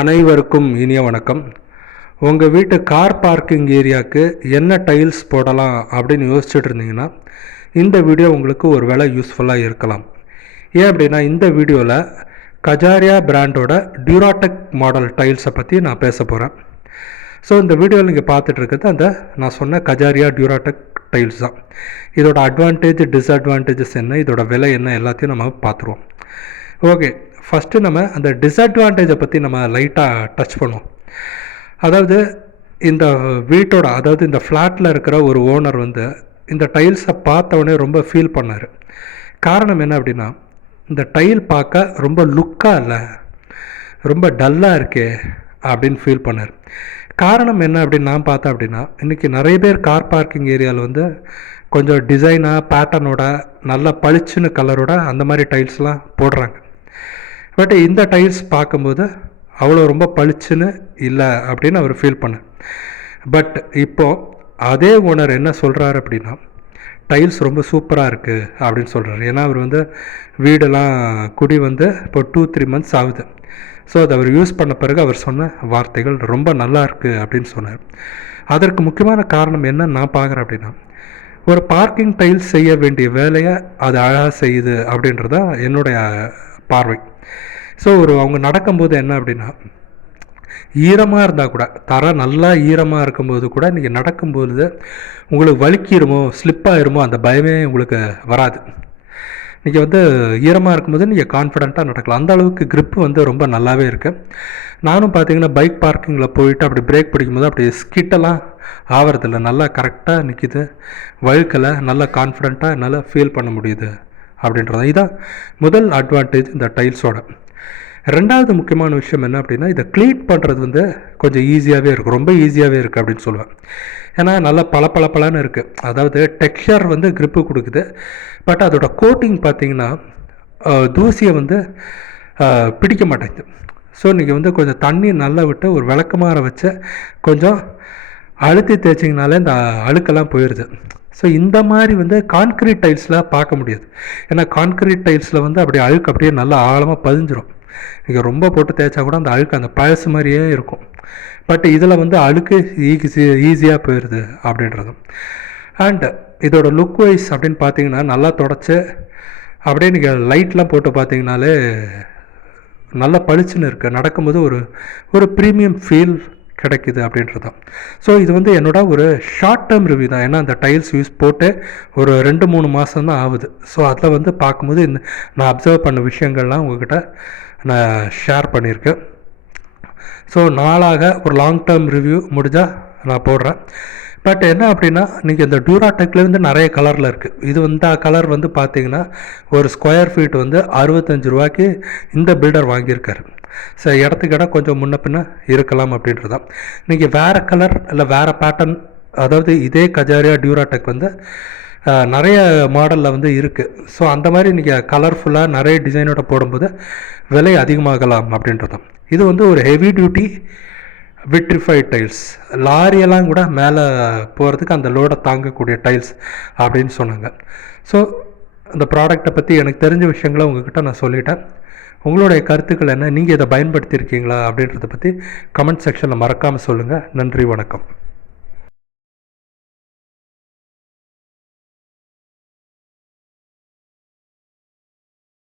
அனைவருக்கும் இனிய வணக்கம். உங்கள் வீட்டு கார் பார்க்கிங் ஏரியாவுக்கு என்ன டைல்ஸ் போடலாம் அப்படின்னு யோசிச்சுட்டு இருந்தீங்கன்னா இந்த வீடியோ உங்களுக்கு ஒரு வேளை யூஸ்ஃபுல்லாக இருக்கலாம். ஏன் அப்படின்னா இந்த வீடியோவில் கஜாரியா பிராண்டோட டியூராடெக் மாடல் டைல்ஸை பற்றி நான் பேச போகிறேன். ஸோ இந்த வீடியோவில் நீங்கள் பார்த்துட்டு இருக்கிறது அந்த நான் சொன்ன கஜாரியா டியூராடெக் டைல்ஸ் தான். இதோட அட்வான்டேஜ் டிஸ்அட்வான்டேஜஸ் என்ன, இதோட விலை என்ன, எல்லாத்தையும் நம்ம பார்த்துருவோம். ஓகே, ஃபஸ்ட்டு நம்ம அந்த டிஸ்அட்வான்டேஜை பற்றி நம்ம லைட்டாக டச் பண்ணுவோம். அதாவது இந்த வீட்டோட இந்த ஃப்ளாட்டில் இருக்கிற ஒரு ஓனர் இந்த டைல்ஸை பார்த்தவொடனே ரொம்ப ஃபீல் பண்ணார். காரணம் என்ன அப்படின்னா, இந்த டைல் பார்க்க ரொம்ப லுக்காக இல்லை, ரொம்ப டல்லாக இருக்கே அப்படின்னு ஃபீல் பண்ணார். காரணம் என்ன அப்படின்னு நான் பார்த்தேன் அப்படின்னா, இன்றைக்கி நிறைய பேர் கார் பார்க்கிங் ஏரியாவில் கொஞ்சம் டிசைனாக பேட்டர்னோட நல்ல பளிச்சுன்னு கலரோட அந்த மாதிரி டைல்ஸ்லாம் போடுறாங்க. பட் இந்த டைல்ஸ் பார்க்கும்போது அவ்வளோ ரொம்ப பளிச்சுன்னு இல்லை அப்படின்னு அவர் ஃபீல் பண்ணார். பட் இப்போது அதே ஓனர் என்ன சொல்கிறாரு அப்படின்னா, டைல்ஸ் ரொம்ப சூப்பராக இருக்குது அப்படின்னு சொல்கிறார். ஏன்னா அவர் வீடெல்லாம் குடி இப்போ 2-3 months ஆகுது. ஸோ அதை அவர் யூஸ் பண்ண பிறகு அவர் சொன்ன வார்த்தைகள் ரொம்ப நல்லா இருக்குது அப்படின்னு சொன்னார். அதற்கு முக்கியமான காரணம் என்னன்னு நான் பார்க்குறேன் அப்படின்னா, ஒரு பார்க்கிங் டைல்ஸ் செய்ய வேண்டிய வேலையை அது அழகாக செய்யுது அப்படின்றதான் என்னுடைய பார்வை. ஸோ அவங்க நடக்கும்போது என்ன அப்படின்னா, ஈரமாக இருந்தால் கூட, தர நல்லா ஈரமாக இருக்கும்போது கூட நீங்கள் நடக்கும்போது உங்களுக்கு வலிக்கிருமோ ஸ்லிப்பாகிருமோ அந்த பயமே உங்களுக்கு வராது. நீங்கள் ஈரமாக இருக்கும்போது நீங்கள் கான்ஃபிடெண்ட்டாக நடக்கலாம். அந்த அளவுக்கு க்ரிப்பு ரொம்ப நல்லாவே இருக்குது. நானும் பார்த்தீங்கன்னா பைக் பார்க்கிங்கில் போயிட்டு அப்படி பிரேக் பிடிக்கும்போது அப்படி ஸ்கிட்டெல்லாம் ஆகிறதில்ல, நல்லா கரெக்டாக நிற்கிது, வழுக்கலை, நல்லா கான்ஃபிடெண்ட்டாக என்னால் ஃபீல் பண்ண முடியுது அப்படின்றது. இதுதான் முதல் அட்வான்டேஜ் இந்த டைல்ஸோட. ரெண்டாவது முக்கியமான விஷயம் என்ன அப்படின்னா, இதை க்ளீன் பண்ணுறது கொஞ்சம் ஈஸியாகவே இருக்குது, ரொம்ப ஈஸியாகவே இருக்குது அப்படின்னு சொல்லுவேன். ஏன்னா நல்லா பளபளன்னு இருக்குது. அதாவது டெக்ஸ்சர் க்ரிப்பு கொடுக்குது. பட் அதோட கோட்டிங் பார்த்திங்கன்னா தூசியை பிடிக்க மாட்டேங்குது. ஸோ நீங்கள் கொஞ்சம் தண்ணி நல்லா விட்டு ஒரு விளக்கமாற வச்சு கொஞ்சம் அழுத்தி தேய்ச்சிங்கனாலே இந்த அழுக்கெல்லாம் போயிடுது. ஸோ இந்த மாதிரி கான்க்ரீட் டைல்ஸில் பார்க்க முடியாது. ஏன்னா கான்க்ரீட் டைல்ஸில் அப்படி அழுக்கு அப்படியே நல்லா ஆழமாக பதிஞ்சிரும். நீங்கள் ரொம்ப போட்டு தேய்ச்சா கூட அந்த அழுக்கு அந்த பழசு மாதிரியே இருக்கும். பட் இதில் அழுக்கு ஈஸியாக போயிடுது அப்படின்றது. அண்ட் இதோட லுக் வைஸ் அப்படின்னு பார்த்தீங்கன்னா, நல்லா தொடச்சி அப்படியே நீங்கள் லைட்லாம் போட்டு பார்த்தீங்கனாலே நல்லா பளிச்சுன்னு இருக்குது. நடக்கும்போது ஒரு ப்ரீமியம் ஃபீல் கிடைக்குது அப்படின்றது தான். ஸோ இது என்னோட ஒரு ஷார்ட் டேர்ம் ரிவ்யூ தான். ஏன்னா அந்த டைல்ஸ் யூஸ் போட்டு ஒரு 2-3 மாதம் தான் ஆகுது. ஸோ அதில் பார்க்கும்போது நான் அப்சர்வ் பண்ண விஷயங்கள்லாம் உங்கள்கிட்ட நான் ஷேர் பண்ணியிருக்கேன். ஸோ நாளாக ஒரு லாங் டேர்ம் ரிவ்யூ முடிஞ்சால் நான் போடுறேன். பட் என்ன அப்படின்னா, நீங்கள் இந்த டியூராடெக்லேருந்து நிறைய கலரில் இருக்குது. இது கலர் பார்த்தீங்கன்னா ஒரு ஸ்கொயர் ஃபீட் 65 ரூபாய்க்கு இந்த பில்டர் வாங்கியிருக்காரு. ஸோ இடத்துக்கு இடம் கொஞ்சம் முன்ன பின்ன இருக்கலாம் அப்படின்றது தான். நீங்கள் வேறு கலர் இல்லை வேறு பேட்டர்ன், அதாவது இதே கஜாரியா டியூராடெக் நிறைய மாடலில் இருக்குது. ஸோ அந்த மாதிரி நீங்கள் கலர்ஃபுல்லாக நிறைய டிசைனோட போடும்போது விலை அதிகமாகலாம் அப்படின்றது தான். இது ஒரு ஹெவி டியூட்டி விட்ரிஃபைட் டைல்ஸ், லாரியெல்லாம் கூட மேலே போகிறதுக்கு அந்த லோடை தாங்கக்கூடிய டைல்ஸ் அப்படின்னு சொன்னாங்க. ஸோ அந்த ப்ராடக்டை பற்றி எனக்கு தெரிஞ்ச விஷயங்களை உங்கள்கிட்ட நான் சொல்லிட்டேன். உங்களுடைய கருத்துக்கள் என்ன, நீங்கள் இதை பயன்படுத்தியிருக்கீங்களா அப்படின்றத பற்றி கமெண்ட் செக்ஷனில் மறக்காமல் சொல்லுங்கள். நன்றி, வணக்கம்.